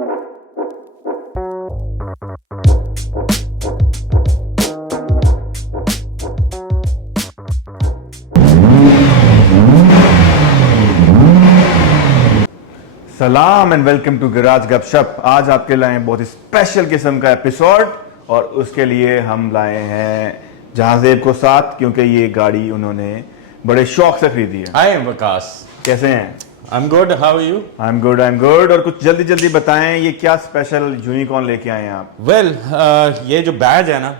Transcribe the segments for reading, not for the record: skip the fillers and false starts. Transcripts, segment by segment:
सलाम and welcome to garage गपशप। आज आपके लाए हैं बहुत ही स्पेशल किस्म का एपिसोड और उसके लिए हम लाए हैं जहाजेब को साथ, क्योंकि ये गाड़ी उन्होंने बड़े शौक से खरीदी है। हाय विकास, कैसे हैं? I am good, how are you? I am good. और कुछ जल्दी जल्दी बताएं, ये क्या स्पेशल यूनिकॉर्न लेके आए हैं आप? वेल, ये जो बैज है ना,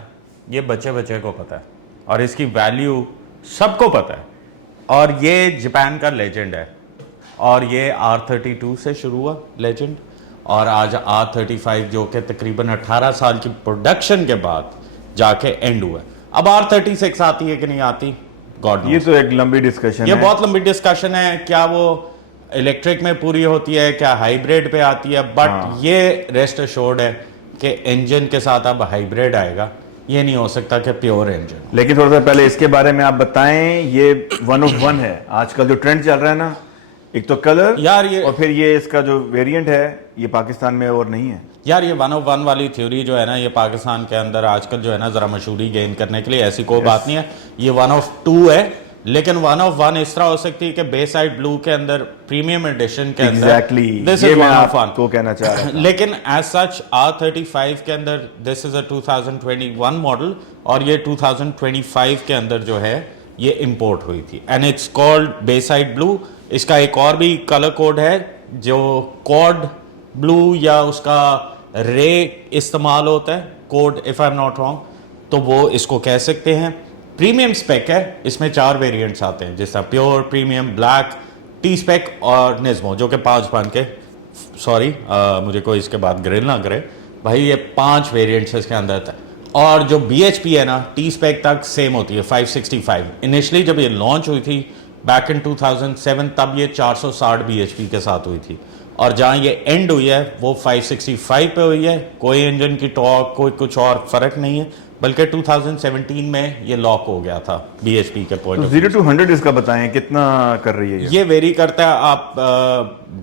ये बच्चे बच्चे को पता है और इसकी वैल्यू सबको पता है। और ये जापान का लेजेंड है और ये R32 से शुरू हुआ लेजेंड और आज R35 जो कि तकरीबन 18 साल की प्रोडक्शन के बाद जाके एंड हुआ। अब R36 आती है कि नहीं आती, गॉड नोस। ये तो एक लंबी डिस्कशन है। ये बहुत लंबी डिस्कशन है, क्या वो इलेक्ट्रिक में पूरी होती है, क्या हाइब्रिड पे आती है, बट ये रेस्ट एश्योर्ड है कि इंजन के साथ अब हाइब्रिड आएगा। ये नहीं हो सकता कि प्योर इंजन। लेकिन थोड़ा सा पहले इसके बारे में आप बताएं, ये 1 of 1 है आजकल जो ट्रेंड चल रहा है ना, एक तो कलर यार ये, और फिर ये इसका जो वेरिएंट है ये पाकिस्तान में और नहीं है। यार ये 1 of 1 वाली थ्योरी जो है ना, ये पाकिस्तान के अंदर आजकल जो है ना जरा मशहूरी गेन करने के लिए, ऐसी कोई बात नहीं है। ये 1 of 2 है, लेकिन 1 of 1 इस तरह हो सकती है कि बेसाइड ब्लू के अंदर प्रीमियम एडिशन के अंदर दिस इज 1 of 1 को कहना चाह रहा था। लेकिन एज सच R35 के अंदर दिस इज अ 2021 मॉडल और ये 2025 के अंदर जो है ये इंपोर्ट हुई थी and it's called beside blue. इसका एक और भी कलर कोड है जो कॉड ब्लू या उसका रे इस्तेमाल होता है, code if I am not wrong, तो वो इसको कह सकते हैं। प्रीमियम स्पेक है, इसमें 4 वेरिएंट्स आते हैं, जैसा pure, premium, black, T spec और निज़्मो, जो कि 5 बन के, सॉरी मुझे कोई इसके बाद ग्रिल ना करे भाई, ये 5 वेरिएंट्स इसके अंदर था। और जो BHP है ना, टी स्पेक तक सेम होती है 565। इनिशियली जब ये लॉन्च हुई थी बैक इन 2007, तब ये 460 BHP के साथ हुई थी और जहाँ ये एंड हुई है वो 565 पे हुई है। कोई इंजन की टॉर्क, कोई कुछ और फर्क नहीं है, बल्कि 2017 में ये लॉक हो गया था BHP के पॉइंट। 0 to 100 इसका बताएं कितना कर रही है ये वेरी करता है। आप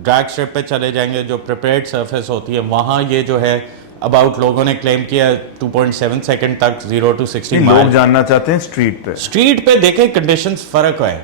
ड्रैग स्ट्रिप पे चले जाएंगे, जो प्रिपेयर्ड सरफेस होती है, वहाँ ये जो है अबाउट लोगों ने क्लेम किया 2.7 सेकंड तक 0 to 60 लोग जानना चाहते हैं स्ट्रीट पे देखें कंडीशंस फर्क है,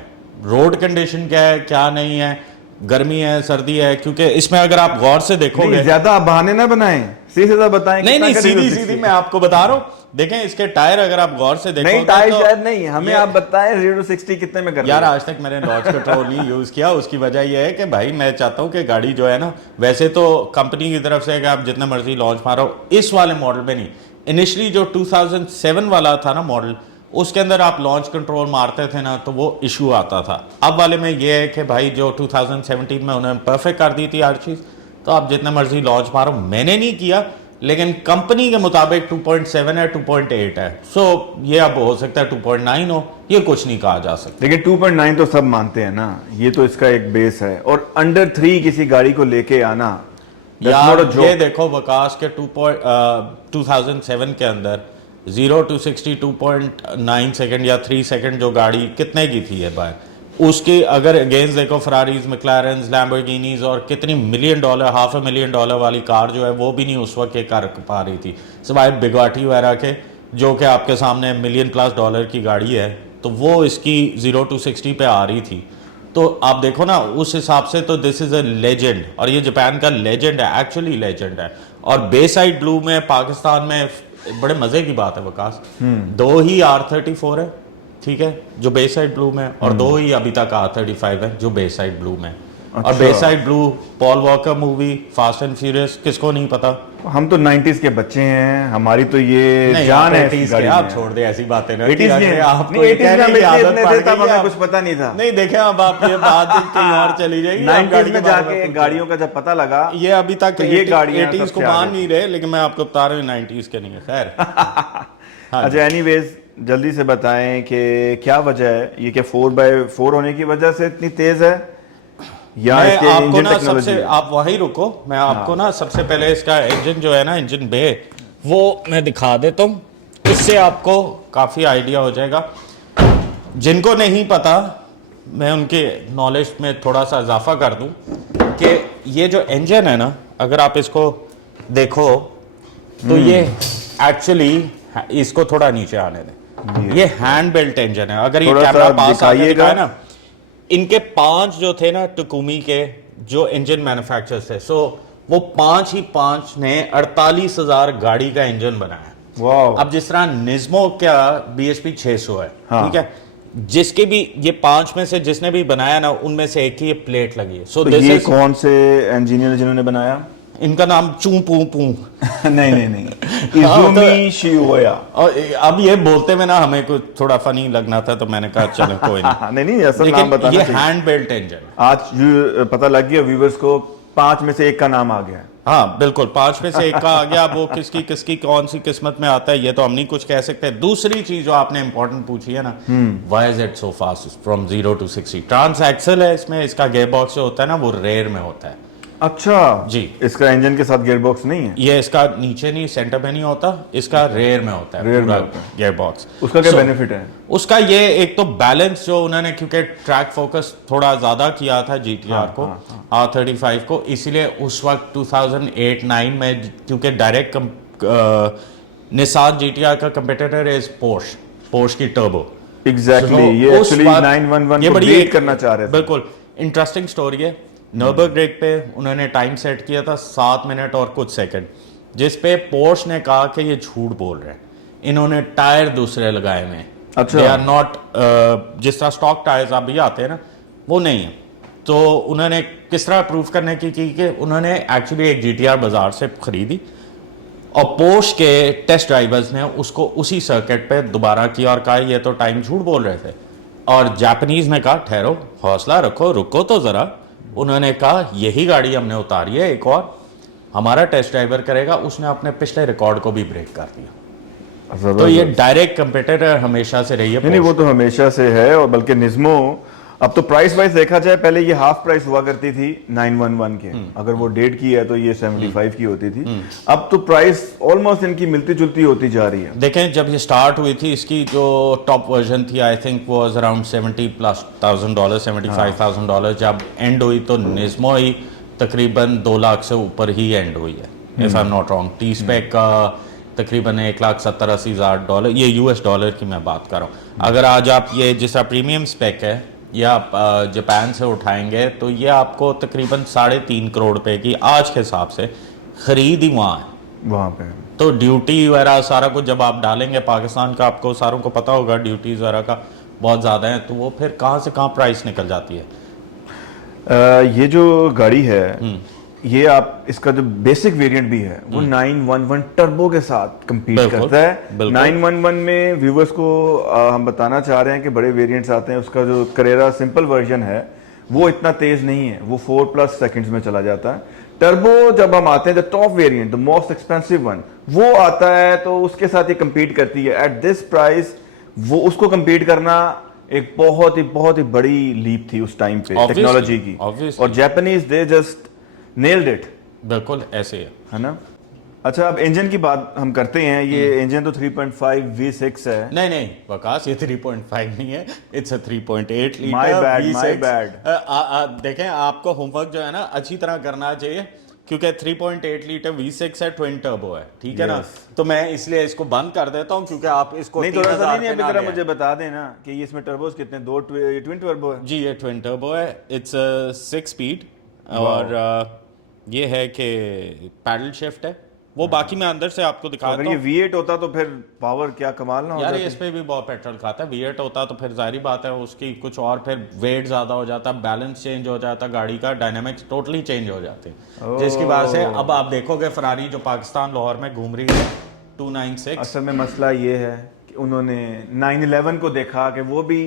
रोड कंडीशन क्या है क्या नहीं है, गर्मी है सर्दी है, क्योंकि इसमें अगर आप गौर से देखोगे, ज्यादा बहाने ना बनाएं, सीधा बताएं। नहीं सीधी मैं आपको बता रहा हूँ। देखें इसके टायर अगर आप गौर से देखोगे, नहीं टायर शायद नहीं, हमें आप बताएं 0 to 60 कितने में कर। यार आज तक मैंने लॉन्च कंट्रोल नहीं यूज किया, उसकी वजह यह है कि भाई मैं चाहता हूँ कि गाड़ी जो है ना, वैसे तो कंपनी की तरफ से कि आप जितना मर्जी लॉन्च मारो, इस वाले मॉडल में नहीं। इनिशियली जो 2007 वाला था ना मॉडल, उसके अंदर आप लॉन्च कंट्रोल मारते थे ना तो वो इशू आता था। अब वाले में ये है कि भाई जो 2017 में उन्होंने परफेक्ट कर दी थी हर चीज़, तो आप जितना मर्जी लॉन्च मारो। मैंने नहीं किया, लेकिन कंपनी के मुताबिक 2.7 है, 2.8 है। सो ये अब हो सकता है 2.9 हो, ये कुछ नहीं कहा जा सकता। लेकिन 2.9 तो सब मानते हैं ना, ये तो इसका एक बेस है। और अंडर 3 किसी गाड़ी को लेके आना, यार ये देखो विकास के 2007 के अंदर 0 to 60 2.9 सेकंड या 3 सेकंड जो गाड़ी कितने की थी ये बाइक, उसकी अगर अगेंस्ट देखो फरारीज, मैक्लारेन्स, लैम्बोर्गिनीज और कितनी $1 मिलियन, $500,000 वाली कार जो है वो भी नहीं उस वक्त कर पा रही थी, सिवाय बिगाटी वगैरह के, जो कि आपके सामने $1,000,000+ की गाड़ी है, तो वो इसकी 0 to 60 पे आ रही थी। तो आप देखो ना उस हिसाब से, तो दिस इज अ लेजेंड और ये जापान का लेजेंड है, एक्चुअली लेजेंड है। और बेसाइड ब्लू में पाकिस्तान में बड़े मजे की बात है विकास, 2 ही R34 है, ठीक है, जो बेसाइड ब्लू में, और 2 ही अभी तक R35 है जो बेसाइड ब्लू में। अच्छा। और beside blue, Paul walker movie, fast and furious, किसको नहीं पता। हम तो 90s के बच्चे हैं, हमारी तो ये जान है। 80s के आप छोड़ दे ऐसी बातें ना, 80s आपको हमें कुछ पता नहीं था। नहीं देखे अब आप ये बात कहीं और चली जाएगी। 90s में जाके गाड़ियों का जब पता लगा, ये अभी तक तो ये गाड़ियां 80s को मान नहीं रहे, लेकिन मैं आपको बता रहा हूँ 90s के नहीं है। खैर अच्छा, एनीवेज जल्दी से बताएं कि क्या वजह है, ये क्या 4x4 होने की वजह से इतनी तेज है, या इसके आपको इंजन ना टेक्नोलॉजी? सबसे, आप वहीं रुको, मैं आपको ना सबसे पहले इसका इंजन जो है ना, इंजन बे, वो मैं दिखा देता हूँ, इससे आपको काफ़ी आइडिया हो जाएगा। जिनको नहीं पता, मैं उनके नॉलेज में थोड़ा सा इजाफा कर दूं कि ये जो इंजन है ना, अगर आप इसको देखो तो ये एक्चुअली इसको थोड़ा नीचे आने दें, ये हैंड बिल्ट इंजन है। अगर ये थोड़ा कैमरा सा पास आगे दिखाइएगा। दिखाए ना, इनके 5 जो थे ना टकुमी के जो इंजन मैन्युफैक्चरर्स थे, सो वो 5 ही 5 ने 48,000 गाड़ी का इंजन बनाया। वाह। अब जिस तरह निज्मो क्या BHP 600 है, हाँ। ठीक है, जिसके भी ये 5 में से जिसने भी बनाया ना, उनमें से एक ही ये प्लेट लगी है। सो तो ये कौन से इंजीनियर जिन्होंने बनाया? इनका नाम चू पू पू। नहीं नहीं नहीं, इजुमी शिओया। और अब ये बोलते में ना हमें कुछ थोड़ा फनी लगना था, तो मैंने कहा चलो कोई नहीं। नहीं नहीं, असल नाम लेकिन बताना ये चाहिए। Hand built engine. आज पता लग गया व्यूवर्स को, 5 में से एक का नाम आ गया। हाँ बिल्कुल, 5 में से एक का आ गया। अब वो किसकी किसकी कौन सी किस्मत में आता है ये तो हम नहीं कुछ कह सकते। दूसरी चीज जो आपने इंपॉर्टेंट पूछी है ना, why is it so fast from 0 to 60? Transaxle है इसमें, इसका गियर बॉक्स जो होता है ना वो रेयर में होता है। अच्छा जी। इसका इंजन के साथ गियर बॉक्स नहीं है? ये इसका नीचे नहीं, सेंटर में नहीं होता, इसका रेयर में होता है रेयर में पूरा होता है। Gear box. उसका क्या बेनिफिट है? उसका ये एक तो बैलेंस जो उन्होंने, क्योंकि ट्रैक फोकस थोड़ा ज्यादा किया था GTR को, R35 को, इसीलिए उस वक्त 2008-9 में, क्योंकि डायरेक्ट निसान GTR का कंपेटिटर इज पोर्श की टर्बो। एग्जैक्टली, ये एक्चुअली 911 को बीट करना चाह रहे थे। बिल्कुल इंटरेस्टिंग स्टोरी है। नर्बरग्रेग पे उन्होंने टाइम सेट किया था 7 मिनट और कुछ सेकंड, जिस पे पोर्श ने कहा कि ये झूठ बोल रहे हैं, इन्होंने टायर दूसरे लगाए हुए हैं। अच्छा। दे आर नॉट, जिस तरह स्टॉक टायर्स अभी आते हैं ना, वो नहीं है। तो उन्होंने किस तरह प्रूव करने की कि उन्होंने एक्चुअली एक GTR बाजार से खरीदी और पोर्श के टेस्ट ड्राइवर्स ने उसको उसी सर्किट पे दोबारा किया और कहा ये तो टाइम झूठ बोल रहे थे। और जापानीज ने कहा ठहरो, हौसला रखो, रुको तो जरा। उन्होंने कहा यही गाड़ी हमने उतारी है, एक और हमारा टेस्ट ड्राइवर करेगा। उसने अपने पिछले रिकॉर्ड को भी ब्रेक कर दिया। तो ये डायरेक्ट कंपेटिटर हमेशा से रही है। नहीं वो तो हमेशा से है। और बल्कि निज्मो, अब तो प्राइस वाइज देखा जाए, पहले ये हाफ प्राइस हुआ करती थी 911 के, अगर वो 1.5 की है तो ये 75 की होती थी। अब तो प्राइस ऑलमोस्ट इनकी मिलती जुलती होती जा रही है। देखें जब ये स्टार्ट हुई थी, इसकी जो टॉप वर्जन थी, आई थिंक वाज अराउंड $70,000, $75,000। जब एंड हुई तो निज्मो ही तकरीबन 2 लाख से ऊपर ही एंड हुई है, if I am not wrong. T spec का तकरीबन $1,70,000, ये US डॉलर की मैं बात कर रहा हूँ। अगर आज आप ये जिस प्रीमियम स्पेक है या आप जापान से उठाएंगे तो ये आपको तकरीबन 3.5 करोड़ रुपए की आज के हिसाब से खरीद ही वहाँ पे। तो ड्यूटी वगैरह सारा कुछ जब आप डालेंगे पाकिस्तान का, आपको सारों को पता होगा ड्यूटीज वगैरह का बहुत ज़्यादा है, तो वो फिर कहाँ से कहाँ प्राइस निकल जाती है। ये जो गाड़ी है, ये आप इसका जो बेसिक वेरिएंट भी है वो 911 टर्बो के साथ compete करता है। 911 में व्यूवर्स को हम बताना चाह रहे हैं कि बड़े वेरिएंट्स आते हैं। उसका जो करेरा सिंपल वर्जन है वो इतना तेज नहीं है, वो 4+ सेकंड्स में चला जाता है। टर्बो जब हम आते हैं, the top variant, the most expensive one, वो आता है तो उसके साथ ये compete करती है। एट दिस प्राइस वो उसको compete करना एक बहुत ही बड़ी लीप थी उस टाइम पे टेक्नोलॉजी की। और Japanese they just nailed it. बिल्कुल ऐसे है ना। अच्छा, अब इंजन की बात हम करते हैं। ये इंजन तो 3.5 V6 है। नहीं वकास, ये 3.5 नहीं है, it's a 3.8 litre my V6। Bad. देखें आपको होमवर्क जो है ना अच्छी तरह करना चाहिए, क्योंकि 3.8 लीटर V6 है, ट्विन टर्बो है, ठीक है ना। तो मैं इसलिए इसको बंद कर देता हूँ, क्योंकि आप इसको नहीं, थोड़ा सा नहीं, अभी जरा मुझे बता देना कि ये इसमें टर्बोस कितने, 2 ट्विन टर्बो है। जी ये ट्विन टर्बो है, इट्स 6 स्पीड और ये है कि पैडल शिफ्ट है। वो बाकी मैं अंदर से आपको दिखा अगर ये V8 होता तो फिर पावर क्या कमाल ना हो यार, जाती। इस पे भी बहुत पेट्रोल खाता है। V8 होता तो फिर जाहिर बात है उसकी कुछ और, फिर वेट ज्यादा हो जाता, बैलेंस चेंज हो जाता, गाड़ी का डायनामिक्स टोटली चेंज हो जाते, जिसकी वजह से अब आप देखोगे फरारी जो पाकिस्तान लाहौर में घूम रही है 296। असल में मसला ये है कि उन्होंने 911 को देखा कि वो भी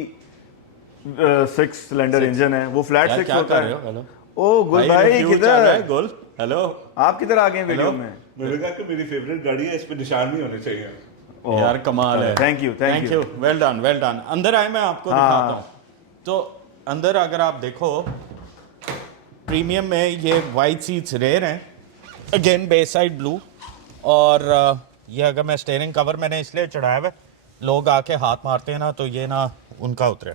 6 सिलेंडर इंजन है, वो फ्लैट 6 होता है। हेलो ओ गुल भाई किधर? गुल हेलो, आप किधर आ गए वीडियो में? मैंने कहा कि मेरी फेवरेट गाड़ी है, इस पे निशान नहीं होने चाहिए। यार कमाल है। Thank you well done. अंदर आए, मैं आपको दिखाता हूँ। तो अंदर अगर आप देखो, प्रीमियम में ये वाइट सीट्स रेयर हैं, अगेन बेस साइड ब्लू। और ये अगर मैं स्टीयरिंग कवर मैंने इसलिए चढ़ाया हुआ है, लोग आके हाथ मारते हैं ना तो ये ना उनका उतरे।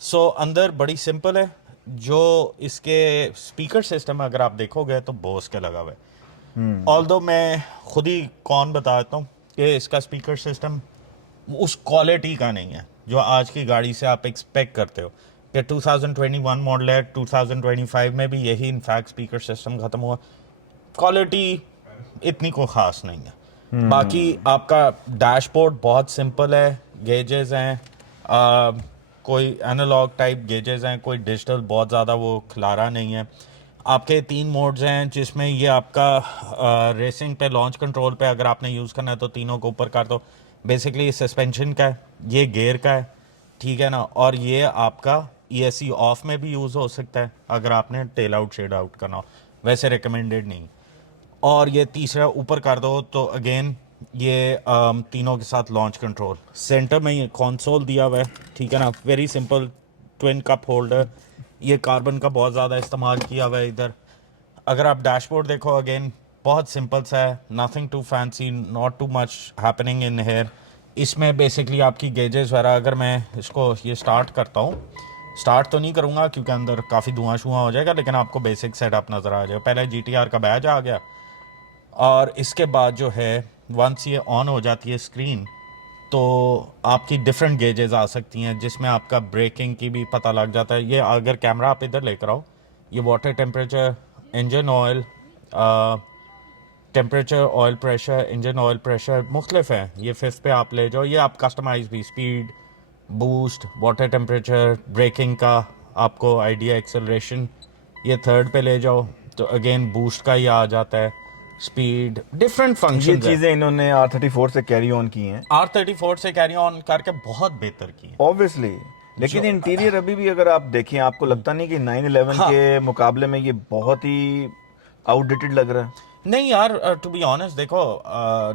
सो अंदर बड़ी सिंपल है। जो इसके स्पीकर सिस्टम अगर आप देखोगे तो बोस के लगा हुआ है, ऑल्दो मैं खुद ही कौन बताता हूँ कि इसका स्पीकर सिस्टम उस क्वालिटी का नहीं है जो आज की गाड़ी से आप एक्सपेक्ट करते हो कि 2021 मॉडल है, 2025 में भी यही इनफैक्ट स्पीकर सिस्टम ख़त्म हुआ, क्वालिटी इतनी को ख़ास नहीं है। बाकी आपका डैशबोर्ड बहुत सिंपल है, गेजेस हैं, कोई एनालॉग टाइप गेजेस हैं, कोई डिजिटल बहुत ज़्यादा वो खिलारा नहीं है। आपके 3 मोड्स हैं जिसमें ये आपका रेसिंग पे, लॉन्च कंट्रोल पे अगर आपने यूज़ करना है तो तीनों को ऊपर कर दो। बेसिकली सस्पेंशन का है, ये गियर का है, ठीक है ना, और ये आपका ESC ऑफ में भी यूज़ हो सकता है अगर आपने टेल आउट शेड आउट करना हो, वैसे रिकमेंडेड नहीं। और ये तीसरा ऊपर कर दो तो अगेन ये तीनों के साथ लॉन्च कंट्रोल। सेंटर में ये कंसोल दिया हुआ है, ठीक है ना, very simple twin cup holder, ये कार्बन का बहुत ज़्यादा इस्तेमाल किया हुआ है इधर। अगर आप डैशबोर्ड देखो अगेन बहुत सिंपल सा है, nothing too fancy, not too much happening in here. इसमें बेसिकली आपकी गेजेस वगैरह, अगर मैं इसको ये स्टार्ट करता हूँ, स्टार्ट तो नहीं करूँगा क्योंकि अंदर काफ़ी धुआं शुआं हो जाएगा, लेकिन आपको बेसिक सेटअप नज़र आ जाएगा। पहले GTR का बैज आ गया और इसके बाद जो है वंस ये ऑन हो जाती है स्क्रीन तो आपकी डिफरेंट गेजेस आ सकती हैं जिसमें आपका ब्रेकिंग की भी पता लग जाता है। ये अगर कैमरा आप इधर लेकर आओ, ये water temperature, engine oil temperature, oil pressure, engine oil pressure मुख्तलिफ हैं। ये 5th पे आप ले जाओ, ये आप कस्टमाइज भी, speed, boost, water temperature, braking का आपको आइडिया, एक्सेलरेशन, ये 3rd पे ले जाओ तो अगेन बूस्ट का ही आ जाता है, स्पीड, डिफरेंट ये फंक्शन। चीजें इन्होंने R34 से कैरी ऑन की हैं, R34 से कैरी ऑन करके बहुत बेहतर की है ऑब्वियसली। लेकिन इंटीरियर अभी भी अगर आप देखें, आपको लगता नहीं कि 911 हाँ। के मुकाबले में ये बहुत ही आउटडेटेड लग रहा है? नहीं यार, टू बी ऑनेस्ट देखो,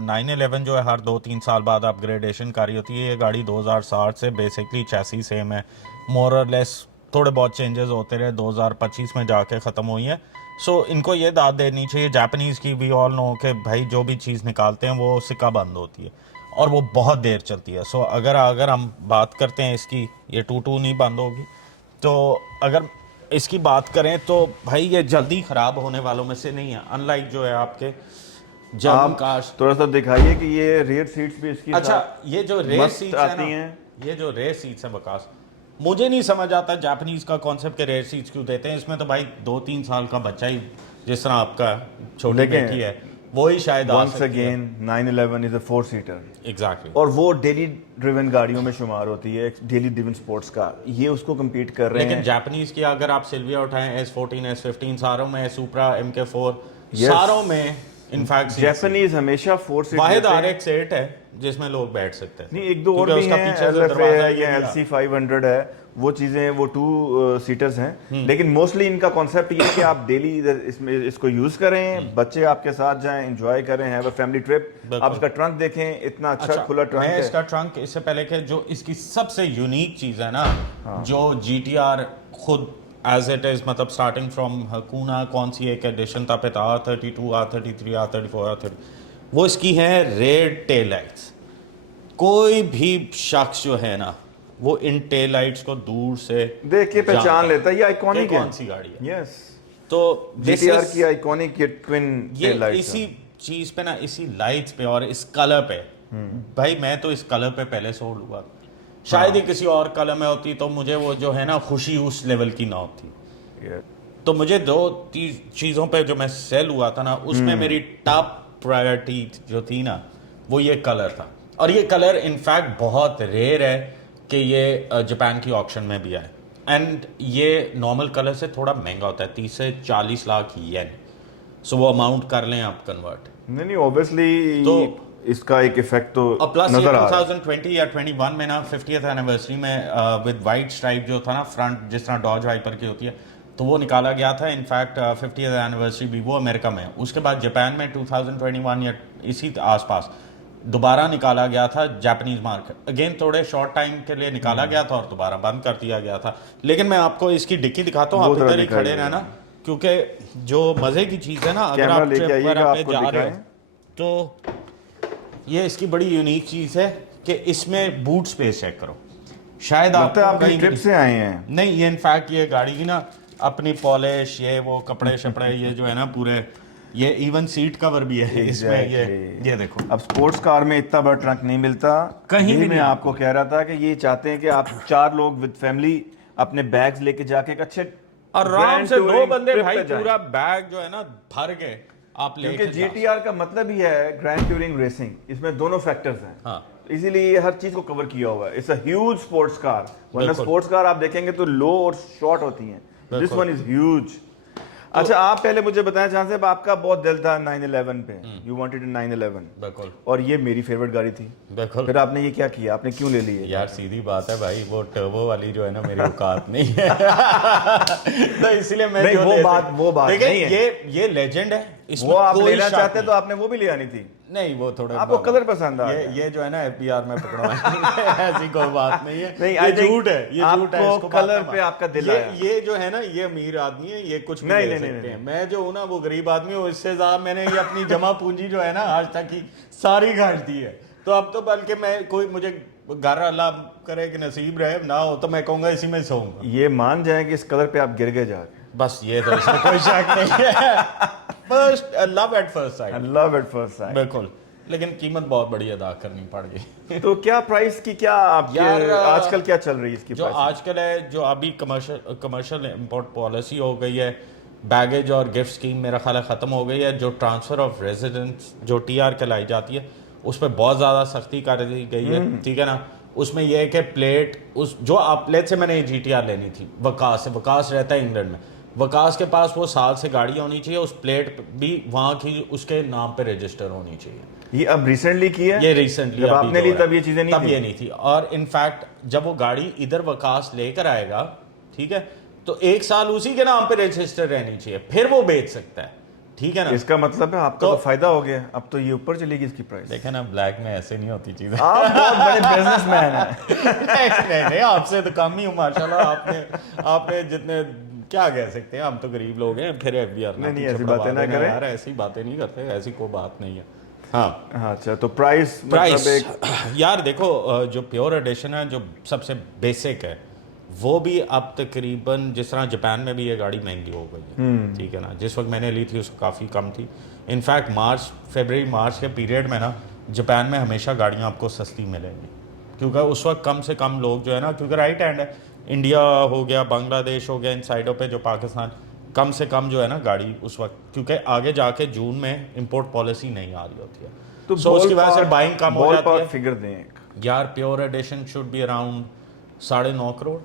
911 जो है हर 2-3 साल बाद अपग्रेडेशन कर रही होती है। ये गाड़ी 2060 से बेसिकली चैसी सेम है, मोर और लेस, थोड़े बहुत चेंजेस होते रहे, 2025 में जाके ख़त्म हुई है। सो इनको ये दाद देनी चाहिए। जापानीज़ की भी ऑल नो कि भाई जो भी चीज़ निकालते हैं वो सिक्का बंद होती है और वो बहुत देर चलती है। सो अगर हम बात करते हैं इसकी, ये टू नहीं बंद होगी, तो अगर इसकी बात करें तो भाई ये जल्दी ख़राब होने वालों में से नहीं है, अनलाइक जो है आपके जब आप काश। थोड़ा सा दिखाइए कि ये रेयर सीट्स भी इसकी अच्छा, साथ ये जो रेस मस्त सीट्स आती है ना, हैं। ये जो रेस सीट्स है बकास, मुझे नहीं समझ आता जापानीज का कॉन्सेप्ट के रेयर सीट्स क्यों देते हैं। इसमें तो भाई 2-3 साल का बच्चा ही, जिस तरह आपका छोटी देखें, बेटी है, वो ही शायद आ वंस सकती है। Again 911 is a 4 seater exactly. और वो डेली ड्रिवन गाड़ियों में शुमार होती है, डेली ड्रिवन स्पोर्ट्स का, ये उसको compete कर रहे लेकिन हैं। जापानीज की अगर आप सिल्विया उठाएं, S14, S15 सारों में, सुपरा, MK4 Yes. सारों में इनफैक्ट जापानीज हमेशा 4 सीटर वाहिद RX-8 है जिसमें लोग बैठ सकते हैं। नहीं, एक दो और क्योंकि भी उसका हैं, पीछे से LFA दरवाजा है ये या दिया। LC500 है, वो चीज़ें, वो 2 सीटर्स हैं। लेकिन मोस्टली इनका कॉन्सेप्ट ये है कि आप डेली इधर इसमें इसको यूज़ करें, बच्चे आपके साथ जाएं, एंजॉय करें, हैव अ फैमिली ट्रिप। आप इसका ट्रंक देखें, इतना अच्छा खुला ट्रंक मैं है। इसका ट्रंक, इससे पहले के जो इसकी सबसे यूनिक चीज़ है ना, जो GTR खुद एज इट इज़, मतलब स्टार्टिंग फ्रॉम हकूना, कौन सी एक एडिशन था पे था, R32, R33, R34, R30, वो इसकी है रेड टेल लाइट्स। कोई भी शख्स जो है ना, वो इन टेल लाइट्स को दूर से देख के पहचान जानता लेता है, ये आइकॉनिक है। कौन सी गाड़ी है। यस, तो this GTR is- की आइकॉनिक ये ट्विन ये टेल लाइट्स इसी चीज पे ना, इसी लाइट्स पे और इस कलर पे, भाई मैं तो इस कलर पे पहले सोल्ड हुआ। शायद ही किसी और कलर में होती तो मुझे वो जो है ना खुशी उस लेवल की ना होती। हैं। तो मुझे 2-3 चीज़ों पे जो मैं सेल हुआ था ना, उसमें मेरी टॉप प्रायोरिटी जो थी ना, वो ये कलर था। और ये कलर इनफैक्ट बहुत रेयर है कि ये जापान की ऑक्शन में भी आए। एंड ये नॉर्मल कलर से थोड़ा महंगा होता है, 30 से 40 लाख येन। सो वो अमाउंट कर लें आप कन्वर्ट। नहीं, ऑब्वियसली तो इसका एक इफेक्ट तो और प्लस ये नजर आ रहा है। 2020 या 21 में ना 50th एनिवर्सरी में विद वाइट स्ट्राइप जो था ना फ्रंट, जिस तरह डॉज वाइपर की होती है, तो वो निकाला गया था। इनफैक्ट 50th एनिवर्सरी भी वो अमेरिका में, उसके बाद जापान में 2021 या इसी आसपास दोबारा निकाला गया था जापानीज मार्केट। अगेन थोड़े शॉर्ट टाइम के लिए निकाला गया था और दोबारा बंद कर दिया गया था। लेकिन मैं आपको इसकी डिक्की दिखाता हूँ, वो आप जरा इधर ही दिखाइए। खड़े रहना, क्योंकि जो मज़े की चीज़ है ना, अगर कैमरा आप लेके ट्रिप आइएगा, पे आपको जा रहे हो दिखाएं। तो ये इसकी बड़ी यूनिक चीज़ है कि इसमें बूट स्पेस चेक करो। शायद लगता है आप कहीं कहीं ट्रिप से आए हैं। नहीं, ये इनफैक्ट ये गाड़ी की ना अपनी पॉलिश, ये वो कपड़े शपड़े ये जो है ना पूरे ये इवन सीट कवर भी है इसमें, ये देखो। अब स्पोर्ट्स कार में इतना बड़ा ट्रंक नहीं मिलता कहीं भी मैं नहीं आपको कह रहा था कि ये चाहते हैं कि आप 4 लोग विद फैमिली अपने बैग्स लेके जाके एक अच्छे आराम grand से 2 touring बंदे trip भाई पे जाएं। पूरा बैग जो है ना भर के आप लेके क्योंकि जा GTR का मतलब ही है ग्रैंड टूरिंग रेसिंग, इसमें दोनों फैक्टर्स हैं। हाँ। इसीलिए ये हर चीज को कवर किया हुआ है। It's a huge sports car, वरना बिल्कुल। स्पोर्ट्स कार आप देखेंगे तो लो और शॉर्ट होती हैं, दिस बिल्कुल। One is huge. अच्छा, आप पहले मुझे बताएं जहां से आपका बहुत दिल था 911 पे, यू वांटेड अ 911, बिल्कुल और ये मेरी फेवरेट गाड़ी थी, बिल्कुल। फिर आपने ये क्या किया, आपने क्यों ले ली है? यार सीधी बात है भाई, वो टर्बो वाली जो है ना मेरी औकात नहीं है तो इसलिए मैं नहीं, जो वो बात देखिए, नहीं है। ये लेजेंड है, इसमें वो आप कोई लेना शक चाहते नहीं। तो आपने वो भी ले आनी थी। नहीं, वो थोड़े आपको कलर पसंद आ ये गया। ये जो है ना FBR में पकड़वा ऐसी कोई बात नहीं है। नहीं, ये I think झूठ है, ये झूठ है। आपको इसको बात कलर ना पे मान। आपका दिल ये आया। ये जो है ना, ये अमीर आदमी है, ये कुछ भी नहीं, ले नहीं, सकते नहीं, हैं। मैं जो हूँ ना वो गरीब आदमी हूँ, इससे ज्यादा मैंने ये अपनी जमा पूंजी जो है ना आज तक की सारी घाट दी है। तो अब तो बल्कि मैं कोई मुझे घर अल्लाह करे कि नसीब रहे ना हो तो मैं कहूँगा इसी में सोऊंगा। ये मान जाए कि इस कलर पे आप गिर गए जाके। बस ये तो इसमें कोई शक नहीं है। First love at first sight, love at first sight. बिल्कुल। लेकिन कीमत बहुत बड़ी अदा करनी पड़ गई। तो क्या प्राइस की, क्या आपके यार, आजकल क्या चल रही है इसकी जो प्राइस? आजकल है, जो अभी कमर्शियल इंपोर्ट पॉलिसी हो गई है, बैगेज और गिफ्ट स्कीम मेरा ख्याल है ख़त्म हो गई है। जो ट्रांसफ़र ऑफ रेजिडेंस जो TR कहलाई जाती है, उस पर बहुत ज़्यादा सख्ती कर दी गई है, ठीक है ना। उसमें यह है कि प्लेट उस जो आप लेट से मैंने GTR लेनी थी वकास से, वकास रहता है इंग्लैंड में, वकास के पास वो साल से गाड़ी होनी चाहिए, उस प्लेट भी वहाँ की उसके नाम पे रजिस्टर होनी चाहिए। ये अब रिसेंटली की है? ये रिसेंटली जब आपने ली तब ये चीजें नहीं तब थी? ये नहीं थी। और इनफैक्ट जब वो गाड़ी इधर वकास लेकर आएगा, ठीक है, तो 1 साल उसी के नाम पे रजिस्टर रहनी चाहिए, फिर वो बेच सकता है, ठीक है ना। इसका मतलब है आपका तो फायदा हो गया, अब तो ये ऊपर चलेगी इसकी प्राइस। देखे ना, ब्लैक में ऐसे नहीं होती चीजें। आप बहुत बड़े बिजनेसमैन हैं। नहीं, आपसे तो कम ही हूँ माशाल्लाह। आपने जितने क्या कह सकते हैं, हम तो गरीब लोग हैं। फिर FBR नहीं, ऐसी बातें ना करें यार, ऐसी बातें नहीं करते, ऐसी कोई बात नहीं है। हाँ, अच्छा, तो प्राइस यार देखो, जो प्योर एडिशन है, जो सबसे बेसिक है, वो भी अब तकरीबन जिस तरह जापान में भी ये गाड़ी महंगी हो गई है, ठीक है ना। जिस वक्त मैंने ली थी उसको काफ़ी कम थी। इनफैक्ट फरवरी मार्च के पीरियड में ना जापान में हमेशा गाड़ियाँ आपको सस्ती मिलेंगी, क्योंकि उस वक्त कम से कम लोग जो है ना, क्योंकि राइट हैंड है, इंडिया हो गया, बांग्लादेश हो गया, इन साइडों पे जो पाकिस्तान, कम से कम जो है ना गाड़ी उस वक्त, क्योंकि आगे जाके जून में इंपोर्ट पॉलिसी नहीं आ रही होती है, तो सो उसकी वजह से बाइंग कम हो जाती है। फिगर दें एक। यार pure edition should be around 9.5 crore.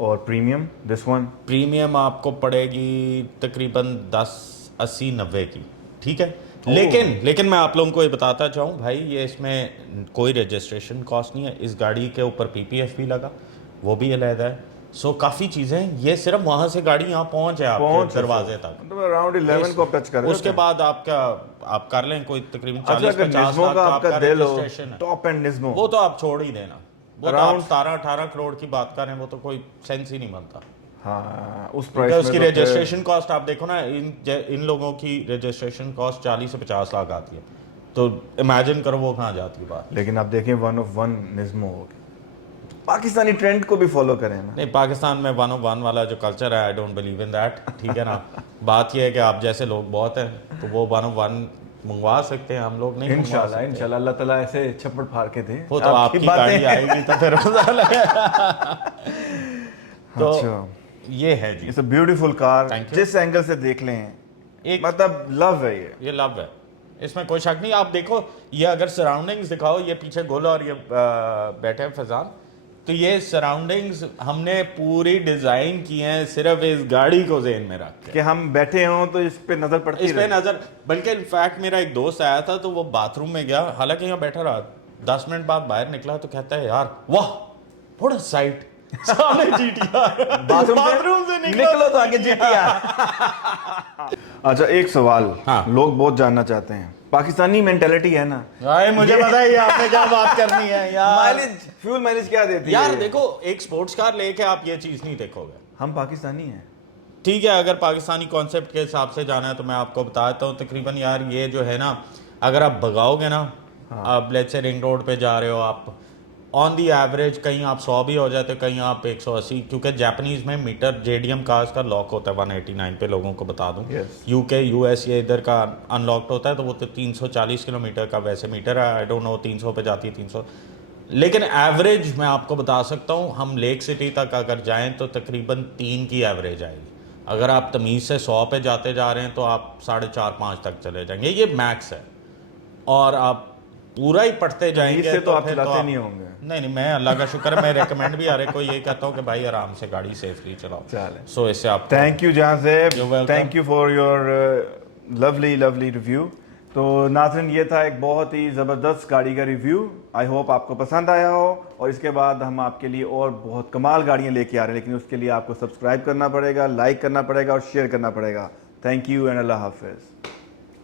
और प्रीमियम, दिस वन प्रीमियम आपको पड़ेगी तकरीबन 10-80-90 की, ठीक है। लेकिन मैं आप लोगों को ये बताता चाहूँ भाई, ये इसमें कोई रजिस्ट्रेशन कॉस्ट नहीं है। इस गाड़ी के ऊपर PPF भी लगा, वो भी अलहदा है। सो काफ़ी चीज़ें, ये सिर्फ वहाँ से गाड़ी यहाँ पहुँच है आपके दरवाजे तक, मतलब अराउंड 11 को टच कर। उसके बाद आप कर लें कोई तकरीबन 40-50 लाख का आपका दिल हो, रजिस्ट्रेशन है, टॉप एंड निज़्मो, वो तो आप छोड़ ही देना। वो तो आप 17-18 करोड़ की बात करें, वो तो कोई सेंस ही नहीं बनता। हाँ, उस तो प्राइस में उसकी तो रजिस्ट्रेशन कॉस्ट आप देखो ना, इन लोगों की रजिस्ट्रेशन कॉस्ट 40 से 50 लाख आती है, तो इमेजिन करो वो कहाँ जाती है बात। लेकिन आप देखें 1 of 1 निज़्मो हो गया। पाकिस्तानी ट्रेंड को भी फॉलो करें ना। नहीं, पाकिस्तान में 1 of 1 वाला जो कल्चर है, I don't believe in that, ठीक है ना। बात यह है कि आप जैसे लोग बहुत हैं, तो वो 1 of 1 मंगवा सकते हैं, हम लोग नहीं मंगवा सकते। इंशाल्लाह अल्लाह ताला ऐसे छप्पड़ फाड़ के दे। वो तो आपकी गाड़ी आएगी तो फिर मजा लगेगा। तो ये है जी, it's a beautiful car, Thank you. जिस एंगल से देख लें एक मतलब लव है ये लव है, इसमें कोई शक नहीं। आप देखो, ये अगर सराउंडिंग्स दिखाओ, ये पीछे गोल और ये बैठे हैं फैजान, तो ये सराउंडिंग्स हमने पूरी डिजाइन की हैं सिर्फ इस गाड़ी को ज़हन में रख के कि हम बैठे हों तो इस पे नजर पड़ती इस पे नजर। बल्कि इनफैक्ट मेरा एक दोस्त आया था, तो वो बाथरूम में गया, हालांकि यहाँ बैठा रहा, 10 मिनट बाद बाहर निकला तो कहता है, यार वाह व्हाट अ साइट, सामने GTR, बाथरूम से निकलो तो आगे GTR। अच्छा, एक सवाल हाँ। लोग बहुत जानना चाहते हैं, पाकिस्तानी मेंटालिटी है ना, मुझे पता है आपने क्या बात करनी है यार। माइलेज, फ्यूल माइलेज क्या देती है यार देखो, एक स्पोर्ट्स कार लेके आप ये चीज नहीं देखोगे। हम पाकिस्तानी हैं, ठीक है, अगर पाकिस्तानी कॉन्सेप्ट के हिसाब से जाना है तो मैं आपको बताता हूँ, तकरीबन यार ये जो है ना, अगर आप भगाओगे ना, आप लेट्स से रिंग रोड पे जा रहे हो, आप ऑन दी एवरेज कहीं आप 100 भी हो जाते, कहीं आप 180, क्योंकि जापानीज में मीटर JDM कार्स का लॉक होता है 189 पे, लोगों को बता दूं। Yes. UK US ये इधर का अनलॉक्ड होता है, तो वो तो 340 किलोमीटर का वैसे मीटर है, आई डोंट नो 300 पे जाती है 300, लेकिन एवरेज मैं आपको बता सकता हूँ, हम लेक सिटी तक अगर जाएं तो तकरीबन 3 की एवरेज आएगी। अगर आप तमीज़ से 100 पे जाते जा रहे हैं तो आप 4.5-5 तक चले जाएंगे, ये मैक्स है। और आप पूरा ही पढ़ते जाएंगे से तो आप फिर चलाते नहीं होंगे। नहीं, मैं अल्लाह का शुक्र है, मैं रेकमेंड भी हर एक को यही कहता हूँ कि भाई आराम से गाड़ी सेफली चलाओ। चलें। सो इससे आप thank you Jahanzeb, You're welcome. Thank you for your lovely lovely review. तो नाज़रीन, ये था एक बहुत ही ज़बरदस्त गाड़ी का रिव्यू। आई होप आपको पसंद आया हो, और इसके बाद हम आपके लिए और बहुत कमाल गाड़ियाँ लेके आ रहे हैं, लेकिन उसके लिए आपको सब्सक्राइब करना पड़ेगा, लाइक करना पड़ेगा और शेयर करना पड़ेगा। थैंक यू एंड अल्लाह हाफिज़।